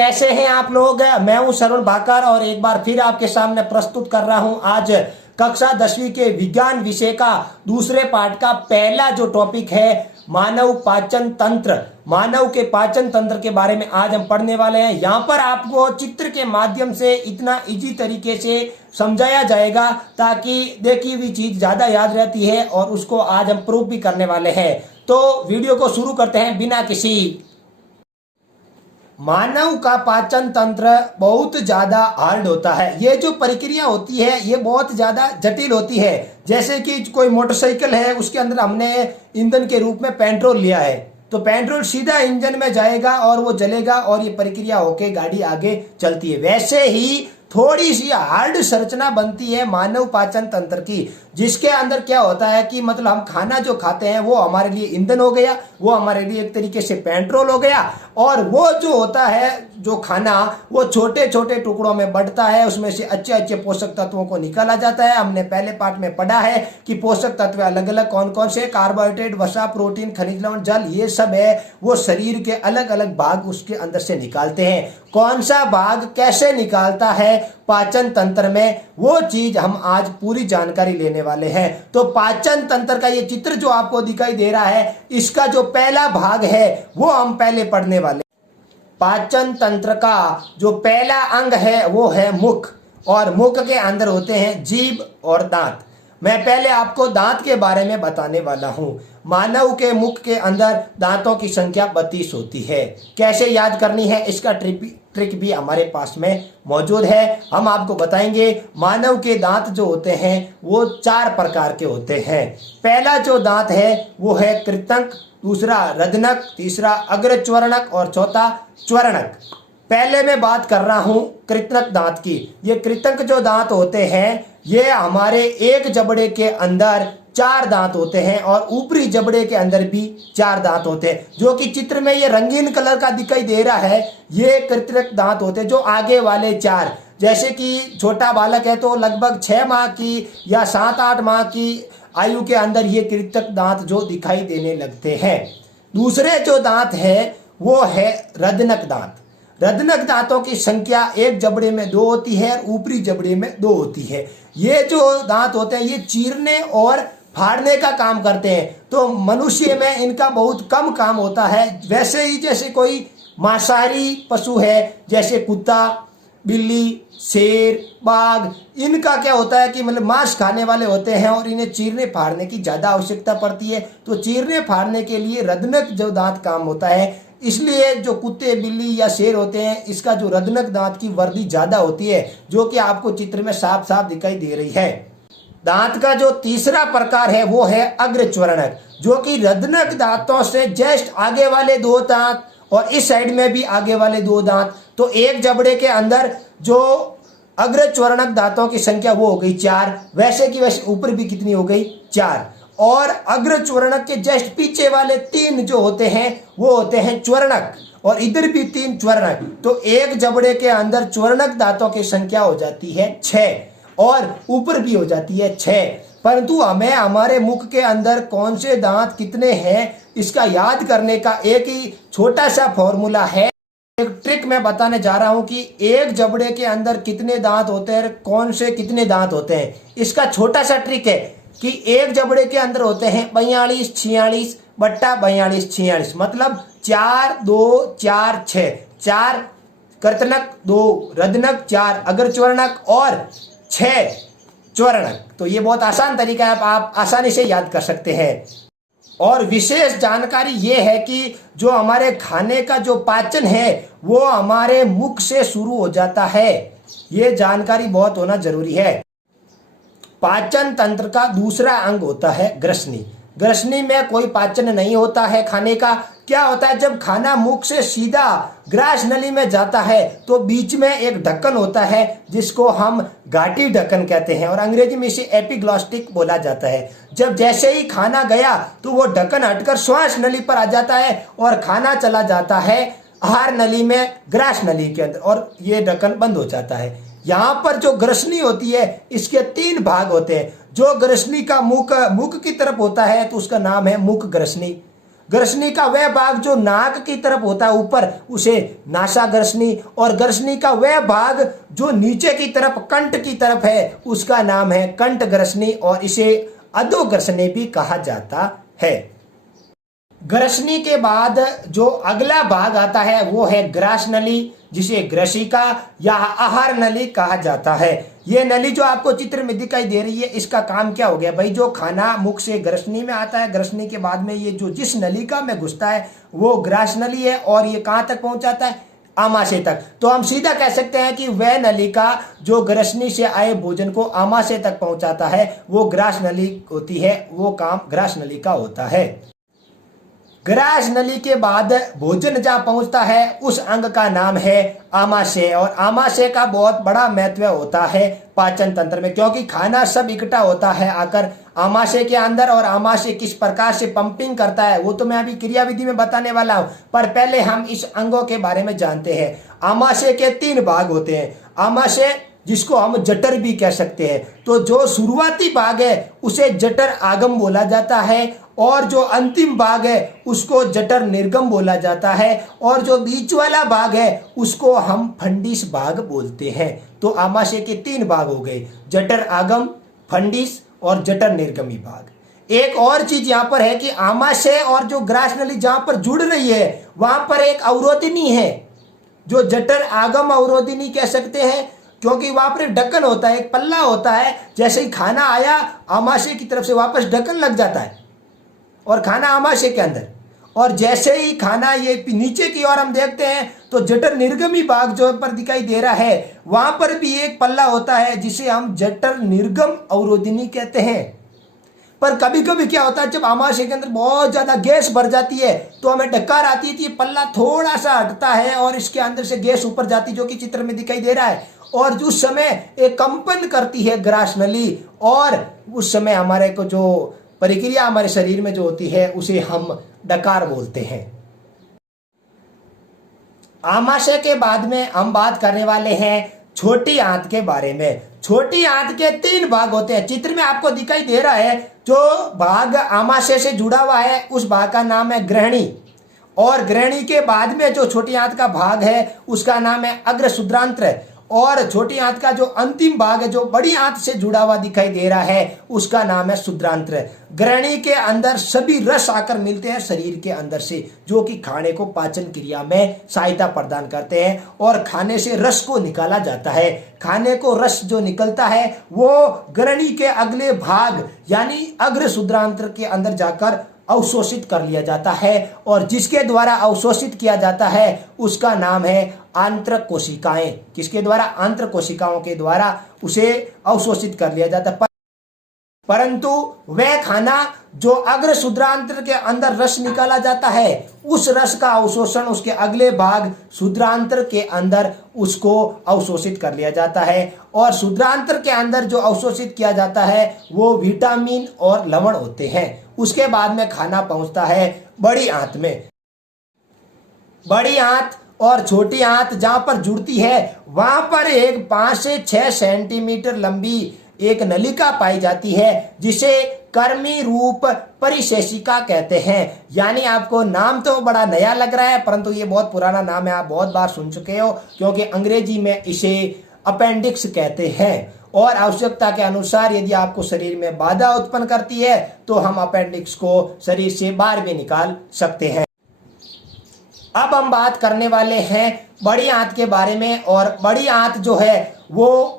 कैसे हैं आप लोग। मैं हूं सरवण भाकर और एक बार फिर आपके सामने प्रस्तुत कर रहा हूं आज कक्षा 10वीं के विज्ञान विषय का दूसरे पार्ट का पहला जो टॉपिक है मानव पाचन तंत्र। मानव के पाचन तंत्र के बारे में आज हम पढ़ने वाले हैं। यहाँ पर आपको चित्र के माध्यम से इतना इजी तरीके से समझाया जाएगा ताकि देखी हुई चीज ज्यादा याद रहती है और उसको आज हम प्रूफ भी करने वाले हैं। तो वीडियो को शुरू करते हैं बिना किसी। मानव का पाचन तंत्र बहुत ज्यादा हार्ड होता है। ये जो प्रक्रिया होती है ये बहुत ज्यादा जटिल होती है। जैसे कि कोई मोटरसाइकिल है, उसके अंदर हमने ईंधन के रूप में पेट्रोल लिया है, तो पेट्रोल सीधा इंजन में जाएगा और वो जलेगा और ये प्रक्रिया होके गाड़ी आगे चलती है। वैसे ही थोड़ी सी हार्ड संरचना बनती है मानव पाचन तंत्र की, जिसके अंदर क्या होता है कि मतलब हम खाना जो खाते हैं वो हमारे लिए ईंधन हो गया, वो हमारे लिए एक तरीके से पेट्रोल हो गया, और वो जो होता है जो खाना वो छोटे छोटे टुकड़ों में बढ़ता है, उसमें से अच्छे अच्छे पोषक तत्वों को निकाला जाता है। हमने पहले पार्ट में पढ़ा है कि पोषक तत्व अलग अलग कौन कौन से, कार्बोहाइड्रेट, वसा, प्रोटीन, खनिज लवण, जल, ये सब है वो शरीर के अलग अलग भाग उसके अंदर से निकालते हैं। कौन सा भाग कैसे निकालता है पाचन तंत्र में, वो चीज हम आज पूरी जानकारी लेने वाले हैं। तो पाचन तंत्र का ये चित्र जो आपको दिखाई दे रहा है, इसका जो पहला भाग है वो हम पहले पढ़ने वाले। पाचन तंत्र का जो पहला अंग है वो है मुख, और मुख के अंदर होते हैं जीभ और दांत। मैं पहले आपको दांत के बारे में बताने वाला हूं। मानव के मुख के अंदर दांतों की संख्या 32 होती है। कैसे याद करनी है इसका ट्रिक भी हमारे पास में मौजूद है, हम आपको बताएंगे। मानव के दांत जो होते हैं वो 4 प्रकार के होते हैं। पहला जो दांत है वो है कृंतक, दूसरा रदनक, तीसरा अग्रच्वरणक और चौथा च्वरणक। पहले मैं बात कर रहा हूं कृंतक दांत की। ये कृंतक जो दांत होते हैं ये हमारे एक जबड़े के अंदर 4 दांत होते हैं और ऊपरी जबड़े के अंदर भी 4 दांत होते हैं। जो कि चित्र में ये रंगीन कलर का दिखाई दे रहा है, ये कृंतक दांत होते हैं। जो आगे वाले 4, जैसे कि छोटा बालक है तो लगभग 6 माह की या 7-8 माह की आयु के अंदर ये कृंतक दांत जो दिखाई देने लगते हैं। दूसरे जो दांत है वो है रदनक दांत। रदनक दांतों की संख्या एक जबड़े में 2 होती है और ऊपरी जबड़े में 2 होती है। ये जो दांत होते हैं ये चीरने और फाड़ने का काम करते हैं, तो मनुष्य में इनका बहुत कम काम होता है। वैसे ही जैसे कोई मांसाहारी पशु है जैसे कुत्ता, बिल्ली, शेर, बाघ, इनका क्या होता है कि मतलब मांस खाने वाले होते हैं और इन्हें चीरने फाड़ने की ज्यादा आवश्यकता पड़ती है। तो चीरने फाड़ने के लिए रदनक जो दांत काम होता है, इसलिए जो कुत्ते, बिल्ली या शेर होते हैं इसका जो रदनक दांत की वर्दी ज्यादा होती है, जो कि आपको चित्र में साफ साफ दिखाई दे रही है। दांत का जो तीसरा प्रकार है वो है अग्रच्वरणक, जो कि रदनक दांतों से जस्ट आगे वाले 2 दांत और इस साइड में भी आगे वाले 2 दांत, तो एक जबड़े के अंदर जो अग्रच्वरणक दांतों की संख्या वो हो गई 4। वैसे की वैसे ऊपर भी कितनी हो गई, 4। और अग्रच्वरणक के जस्ट पीछे वाले 3 जो होते हैं वो होते हैं च्वरणक, और इधर भी 3 च्वरणक। तो एक जबड़े के अंदर च्वरणक दांतों की संख्या हो जाती है 6 और ऊपर भी हो जाती है 6। परंतु हमें हमारे मुख के अंदर कौन से दांत कितने हैं इसका याद करने का एक ही छोटा सा फॉर्मूला है। एक ट्रिक मैं बताने जा रहा हूं कि एक जबड़े के अंदर कितने दांत होते हैं, कौन से कितने दांत होते हैं। इसका छोटा सा ट्रिक है कि एक जबड़े के अंदर होते हैं 42, 46 बट्टा 42, 46, मतलब 4, 2, 4, 6। 4 कृंतक, 2 रदनक, 4 अग्रच्वरणक और 6 च्वरणक। तो ये बहुत आसान तरीका है, आप आसानी से याद कर सकते हैं। और विशेष जानकारी ये है कि जो हमारे खाने का जो पाचन है वो हमारे मुख से शुरू हो जाता है। ये जानकारी बहुत होना जरूरी है। पाचन तंत्र का दूसरा अंग होता है ग्रसनी। ग्रसनी में कोई पाचन नहीं होता है खाने का। क्या होता है, जब खाना मुख से सीधा ग्रास नली में जाता है तो बीच में एक ढक्कन होता है जिसको हम घाटी ढक्कन कहते हैं और अंग्रेजी में इसे एपिग्लॉस्टिक बोला जाता है। जब जैसे ही खाना गया तो वो ढक्कन हटकर श्वास नली पर आ जाता है और खाना चला जाता है आहार नली में, ग्रास नली के अंदर, और ये ढक्कन बंद हो जाता है। यहाँ पर जो ग्रसनी होती है इसके 3 भाग होते हैं। जो ग्रसनी का मुख की तरफ होता है तो उसका नाम है मुख ग्रसनी। ग्रसनी का वह भाग जो नाक की तरफ होता है ऊपर, उसे नासा ग्रसनी, और ग्रसनी का वह भाग जो नीचे की तरफ कंठ की तरफ है उसका नाम है कंठ ग्रसनी, और इसे अधोग्रसनी भी कहा जाता है। ग्रसनी के बाद जो अगला भाग आता है वो है ग्रास नली, जिसे ग्रसिका या आहार नली कहा जाता है। ये नली जो आपको चित्र में दिखाई दे रही है, इसका काम क्या हो गया भाई, जो खाना मुख से ग्रसनी में आता है, ग्रसनी के बाद में ये जो जिस नलिका में घुसता है वो ग्रास नली है, और ये कहाँ तक पहुंचाता है, आमाशय तक। तो हम सीधा कह सकते हैं कि वह नलिका जो ग्रसनी से आए भोजन को आमाशय तक पहुंचाता है वो ग्रास नली होती है, वो काम ग्रास नली का होता है। ग्रास नली के बाद भोजन जहाँ पहुंचता है उस अंग का नाम है आमाशय, और आमाशय का बहुत बड़ा महत्व होता है पाचन तंत्र में, क्योंकि खाना सब इकट्ठा होता है आकर आमाशय के अंदर, और आमाशय किस प्रकार से पंपिंग करता है वो तो मैं अभी क्रियाविधि में बताने वाला हूं, पर पहले हम इस अंगों के बारे में जानते हैं। आमाशय के 3 भाग होते हैं। आमाशय जिसको हम जठर भी कह सकते हैं, तो जो शुरुआती भाग है उसे जठर आगम बोला जाता है, और जो अंतिम भाग है उसको जठर निर्गम बोला जाता है, और जो बीच वाला भाग है उसको हम फंडिस भाग बोलते हैं। तो आमाशय के 3 भाग हो गए, जठर आगम, फंडिस और जठर निर्गमी भाग। एक और चीज यहाँ पर है कि आमाशय और जो ग्रास नली जहां पर जुड़ रही है वहां पर एक अवरोधिनी है, जो जठर आगम अवरोधिनी कह सकते हैं, क्योंकि वहां पर एक ढक्कन होता है, एक पल्ला होता है। जैसे ही खाना आया आमाशय की तरफ से वापस ढक्कन लग जाता है और खाना आमाशय के अंदर, और जैसे ही खाना ये नीचे की ओर हम देखते हैं तो जठर निर्गमी भाग जो पर दिखाई दे रहा है वहां पर भी एक पल्ला होता है जिसे हम जठर निर्गम अवरोधिनी कहते हैं। पर कभी कभी क्या होता है, जब आमाशय के अंदर बहुत ज्यादा गैस भर जाती है तो हमें डकार आती है, तो ये पल्ला थोड़ा सा हटता है और इसके अंदर से गैस ऊपर जाती है, जो कि चित्र में दिखाई दे रहा है, और उस समय एक कंपन करती है ग्रास नली, और उस समय हमारे को जो प्रक्रिया हमारे शरीर में जो होती है उसे हम डकार बोलते हैं। आमाशय के बाद में हम बात करने वाले हैं छोटी आंत के बारे में। छोटी आंत के 3 भाग होते हैं, चित्र में आपको दिखाई दे रहा है। जो भाग आमाशय से जुड़ा हुआ है उस भाग का नाम है ग्रहणी, और ग्रहणी के बाद में जो छोटी आंत का भाग है उसका नाम है अग्र शुद्रांत्र, और छोटी आंत का जो अंतिम भाग है जो बड़ी आंत से जुड़ा हुआ दिखाई दे रहा है उसका नाम है शुद्रांत्र। ग्रहणी के अंदर सभी रस आकर मिलते हैं शरीर के अंदर से, जो कि खाने को पाचन क्रिया में सहायता प्रदान करते हैं, और खाने से रस को निकाला जाता है। खाने को रस जो निकलता है वो ग्रहणी के अगले भाग यानी अग्र शुद्रांत्र के अंदर जाकर अवशोषित कर लिया जाता है, और जिसके द्वारा अवशोषित किया जाता है उसका नाम है आंत्रक कोशिकाएं। किसके द्वारा? आंत्रक कोशिकाओं के द्वारा उसे अवशोषित कर लिया जाता है। परंतु वह खाना जो अग्र शुद्रांत्र के अंदर रस निकाला जाता है उस रस का अवशोषण उसके अगले भाग शुद्रांत्र के अंदर उसको अवशोषित कर लिया जाता है, और शुद्रांत्र के अंदर जो अवशोषित किया जाता है वो विटामिन और लवण होते हैं। उसके बाद में खाना पहुंचता है बड़ी आंत में। बड़ी आंत और छोटी आंत जहां पर जुड़ती है वहां पर एक 5 से 6 सेंटीमीटर लंबी एक नलिका पाई जाती है जिसे कर्मी रूप परिशेषिका कहते हैं। यानी आपको नाम तो बड़ा नया लग रहा है परंतु ये बहुत पुराना नाम है, आप बहुत बार सुन चुके हो, क्योंकि अंग्रेजी में इसे अपेंडिक्स कहते हैं। और आवश्यकता के अनुसार यदि आपको शरीर में बाधा उत्पन्न करती है तो हम अपेंडिक्स को शरीर से बाहर भी निकाल सकते हैं। अब हम बात करने वाले हैं बड़ी आंत के बारे में, और बड़ी आंत जो है वो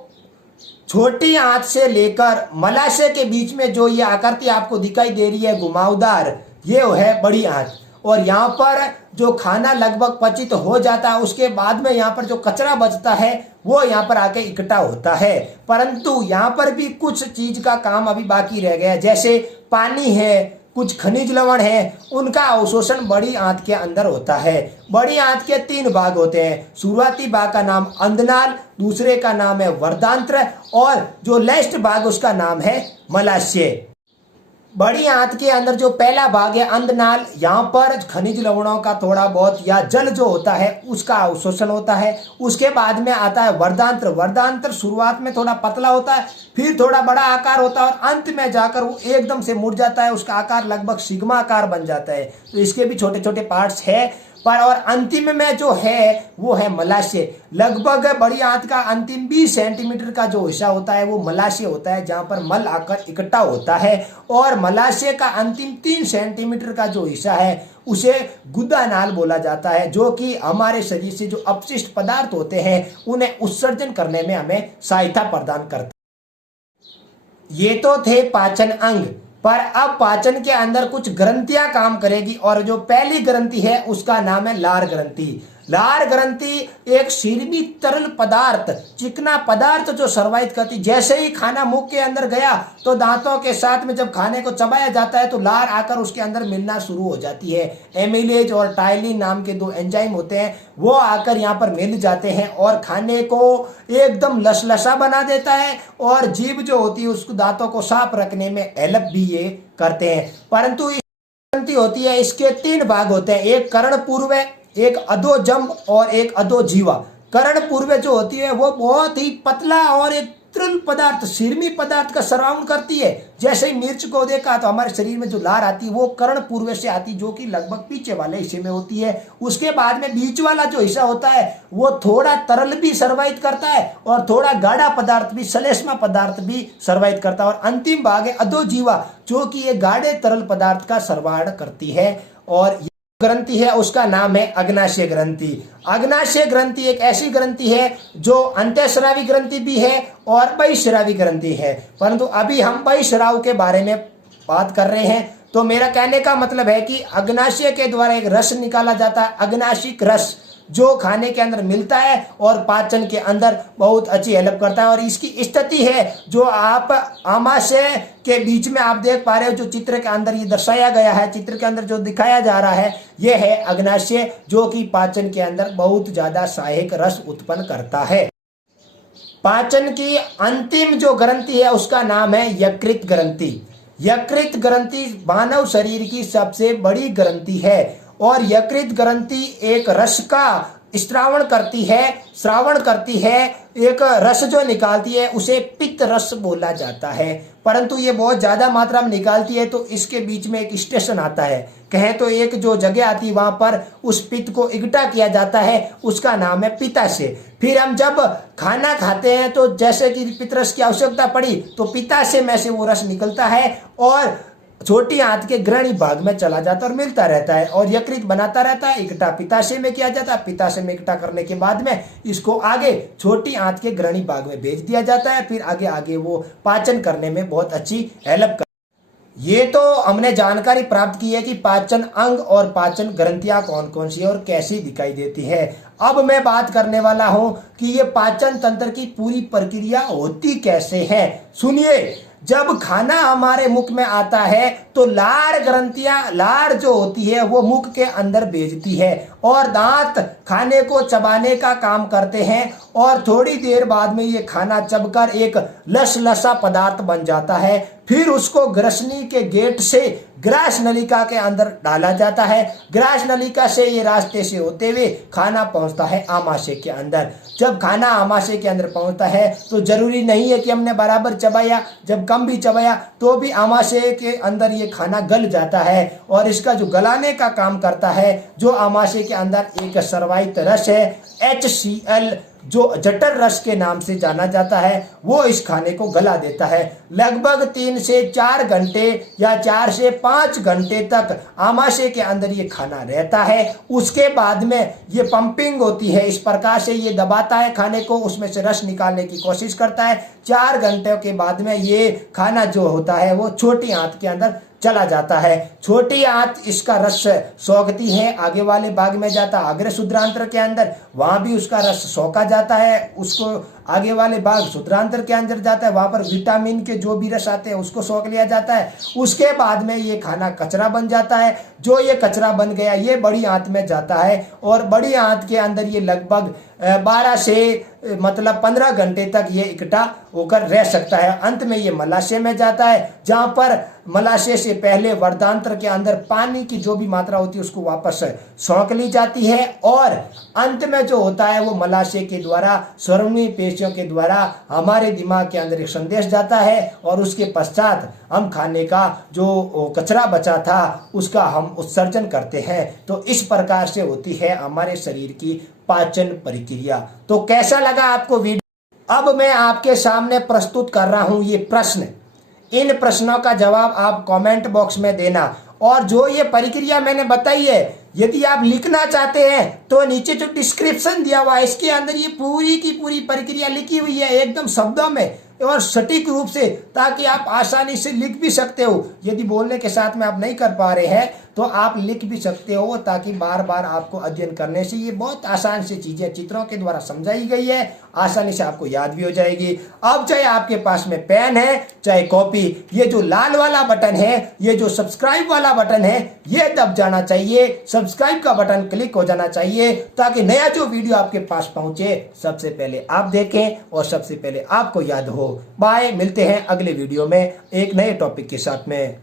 छोटी आंत से लेकर मलाशय के बीच में जो ये आकृति आपको दिखाई दे रही है घुमावदार, ये है बड़ी आंत। और यहाँ पर जो खाना लगभग पचित हो जाता है उसके बाद में यहाँ पर जो कचरा बचता है वो यहाँ पर आके इकट्ठा होता है, परंतु यहाँ पर भी कुछ चीज का काम अभी बाकी रह गया, जैसे पानी है, कुछ खनिज लवण है, उनका अवशोषण बड़ी आंत के अंदर होता है। बड़ी आंत के 3 भाग होते हैं। शुरुआती भाग का नाम अंधनाल, दूसरे का नाम है वर्दांत्र, और जो लास्ट भाग उसका नाम है मलाशय। बड़ी आंत के अंदर जो पहला भाग है अंधनाल, यहाँ पर खनिज लवणों का थोड़ा बहुत या जल जो होता है उसका अवशोषण होता है। उसके बाद में आता है वर्धांत्र। वर्धांत्र शुरुआत में थोड़ा पतला होता है, फिर थोड़ा बड़ा आकार होता है और अंत में जाकर वो एकदम से मुड़ जाता है, उसका आकार लगभग सिग्मा आकार बन जाता है। तो इसके भी छोटे छोटे पार्ट्स है पर, और अंतिम में जो है वो है मलाशय। लगभग बड़ी आंत का अंतिम 20 सेंटीमीटर का जो हिस्सा होता है वो मलाशय होता है, जहां पर मल आकर इकट्ठा होता है। और मलाशय का अंतिम 3 सेंटीमीटर का जो हिस्सा है उसे गुदा नाल बोला जाता है, जो कि हमारे शरीर से जो अपशिष्ट पदार्थ होते हैं उन्हें उत्सर्जन करने में हमें सहायता प्रदान करता है। ये तो थे पाचन अंग, पर अब पाचन के अंदर कुछ ग्रंथियां काम करेगी और जो पहली ग्रंथि है उसका नाम है लार ग्रंथि। लार ग्रंथि एक सीरमी तरल पदार्थ, चिकना पदार्थ जो सर्वाइव करती, जैसे ही खाना मुंह के अंदर गया तो दांतों के साथ में जब खाने को चबाया जाता है तो लार आकर उसके अंदर मिलना शुरू हो जाती है। एमिलेज और टाइलिन नाम के 2 एंजाइम होते हैं, वो आकर यहाँ पर मिल जाते हैं और खाने को एकदम लसलसा बना देता है और जीभ जो होती है उसको दांतों को साफ रखने में हेल्प भी ये करते हैं। परंतु ग्रंथि होती है, इसके 3 भाग होते हैं, एक कर्ण पूर्व, एक अधोजंब और एक अधोजीवा। कर्ण पूर्व जो होती है वो बहुत ही पतला और एक तरल पदार्थ, सिरमी पदार्थ का सराउंड करती है। जैसे ही मिर्च को देखा तो हमारे शरीर में जो लार आती है वो कर्ण पूर्व से आती, जो कि लगभग पीछे वाले हिस्से में होती है। उसके बाद में बीच वाला जो हिस्सा होता है वो थोड़ा तरल भी सर्वाइव करता है और थोड़ा गाढ़ा पदार्थ भी, श्लेष्मा पदार्थ भी सर्वाइव करता है। और अंतिम भाग है अधोजीवा, जो कि ये गाढ़े तरल पदार्थ का सर्वाण करती है। और ग्रंथि है उसका नाम है अग्नाशय ग्रंथि। अग्नाशय ग्रंथि एक ऐसी ग्रंथि है जो अंतःस्रावी ग्रंथि भी है और बहिःस्रावी ग्रंथि है, परंतु अभी हम बहिःस्राव के बारे में बात कर रहे हैं। तो मेरा कहने का मतलब है कि अग्नाशय के द्वारा एक रस निकाला जाता है, अग्नाशिक रस, जो खाने के अंदर मिलता है और पाचन के अंदर बहुत अच्छी हेल्प करता है। और इसकी स्थिति है जो आप आमाशय के बीच में आप देख पा रहे हो, जो चित्र के अंदर ये दर्शाया गया है, चित्र के अंदर जो दिखाया जा रहा है ये है अग्नाशय, जो कि पाचन के अंदर बहुत ज्यादा सहायक रस उत्पन्न करता है। पाचन की अंतिम जो ग्रंथि है उसका नाम है यकृत ग्रंथि। यकृत ग्रंथि मानव शरीर की सबसे बड़ी ग्रंथि है और यकृत ग्रंथि एक रस का श्रावण करती है, एक रस जो निकालती है उसे पित्त रस बोला जाता है। परंतु ये बहुत ज्यादा मात्रा में निकालती है तो इसके बीच में एक स्टेशन आता है, कहें तो एक जो जगह आती है वहां पर उस पित्त को इकट्ठा किया जाता है, उसका नाम है पित्ताशय। फिर हम जब खाना खाते हैं तो जैसे कि पित्तरस की आवश्यकता पड़ी तो पित्ताशय में से वो रस निकलता है और छोटी आंत के ग्रहणी भाग में चला जाता है और मिलता रहता है और यकृत बनाता रहता है। इकट्ठा पित्ताशय में किया जाता है, पित्ताशय में इकट्ठा करने के बाद में इसको आगे छोटी आंत के ग्रहणी भाग में भेज दिया जाता है, फिर आगे वो पाचन करने में बहुत अच्छी हेल्प कर। ये तो हमने जानकारी प्राप्त की है कि पाचन अंग और पाचन ग्रंथियां कौन कौन सी और कैसी दिखाई देती है। अब मैं बात करने वाला हूं कि ये पाचन तंत्र की पूरी प्रक्रिया होती कैसे है। सुनिए, जब खाना हमारे मुख में आता है तो लार ग्रंथियां, लार जो होती है वो मुख के अंदर भेजती है और दांत खाने को चबाने का काम करते हैं और थोड़ी देर बाद में ये खाना चबकर एक लसलसा पदार्थ बन जाता है। फिर उसको ग्रसनी के गेट से ग्रास नलिका के अंदर डाला जाता है। ग्रास नलिका से ये रास्ते से होते हुए खाना पहुंचता है आमाशय के अंदर। जब खाना आमाशय के अंदर पहुंचता है तो जरूरी नहीं है कि हमने बराबर चबाया, जब कम भी चबाया तो भी आमाशय के अंदर ये खाना गल जाता है और इसका जो गलाने का काम करता है, जो आमाशय के अंदर एक सर्वायित रस है HCl, जो जठर रस के नाम से जाना जाता है, वो इस खाने को गला देता है। लगभग 3 से 4 घंटे या 4 से 5 घंटे तक आमाशय के अंदर ये खाना रहता है। उसके बाद में ये पंपिंग होती है, इस प्रकार से ये दबाता है खाने को, उसमें से रस निकालने की कोशिश करता है। 4 घंटे के बाद में ये खाना जो होता है वो छोटी आंत के अंदर चला जाता है। छोटी आंत इसका रस सोखती है, आगे वाले भाग में जाता है अग्र शुद्रांत्र के अंदर, वहां भी उसका रस सोखा जाता है, उसको आगे वाले भाग शुद्रांतर के अंदर जाता है, वहां पर विटामिन के जो भी रस आते हैं उसको सोख लिया जाता है। उसके बाद में ये खाना कचरा बन जाता है। जो ये कचरा बन गया ये बड़ी आंत में जाता है और बड़ी आंत के अंदर ये लगभग 12 से मतलब 15 घंटे तक ये इकट्ठा होकर रह सकता है। अंत में ये मलाशय में जाता है, जहां पर मलाशय से पहले वर्धांत्र के अंदर पानी की जो भी मात्रा होती है उसको वापस सोख ली जाती है और अंत में जो होता है वो मलाशय के द्वारा स्वर्णीय पेशियों के द्वारा हमारे दिमाग के अंदर एक संदेश जाता है और उसके पश्चात हम खाने का जो कचरा बचा था उसका हम उत्सर्जन करते हैं। तो इस प्रकार से होती है हमारे शरीर की पाचन प्रक्रिया। तो कैसा लगा आपको वीडियो? अब मैं आपके सामने प्रस्तुत कर रहा हूं ये प्रश्न। इन प्रश्नों का जवाब आप कमेंट बॉक्स में देना और जो ये प्रक्रिया मैंने बताई है यदि आप लिखना चाहते हैं तो नीचे जो डिस्क्रिप्शन दिया हुआ है इसके अंदर ये पूरी की पूरी प्रक्रिया लिखी हुई है एकदम शब्दों में और सटीक रूप से, ताकि आप आसानी से लिख भी सकते हो। यदि बोलने के साथ में आप नहीं कर पा रहे हैं तो आप लिख भी सकते हो, ताकि बार बार आपको अध्ययन करने से ये बहुत आसान से चीजें चित्रों के द्वारा समझाई गई है, आसानी से आपको याद भी हो जाएगी। अब चाहे आपके पास में पेन है चाहे कॉपी, ये जो लाल वाला बटन है, ये जो सब्सक्राइब वाला बटन है, ये दब जाना चाहिए। सब्सक्राइब का बटन क्लिक हो जाना चाहिए ताकि नया जो वीडियो आपके पास पहुंचे सबसे पहले आप देखें और सबसे पहले आपको याद हो। बाय, मिलते हैं अगले वीडियो में एक नए टॉपिक के साथ में।